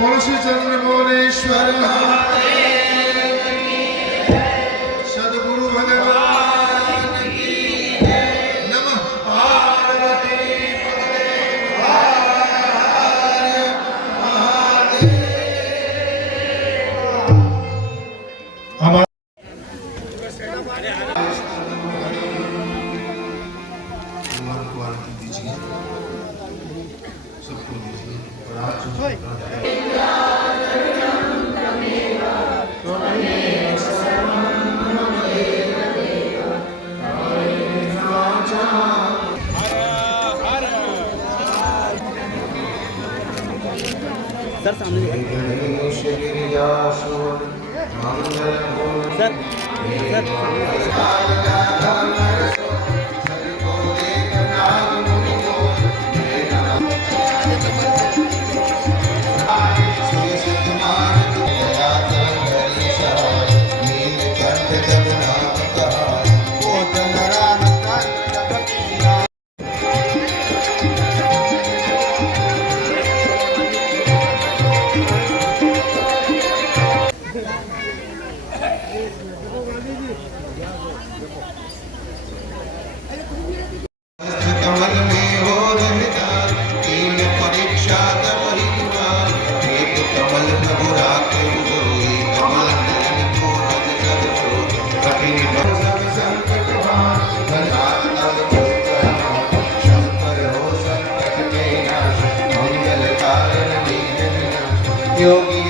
बोलो श्री चंद्रमौलेश्वर सद्गुरु भगवान की नमः। पार्वती दीजिए सबको सर सामने सर कमल में हो रहता तीन परीक्षा कमल प्रभु राखे जोई कमल नयन को रज सब जोई कठिन सब संकट शंकर हो संकट के नाश मंगल कारण दीन योगी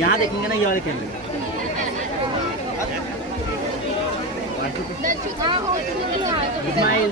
यहाँ देखेंगे ना ये वाले कैमरे इस्माइल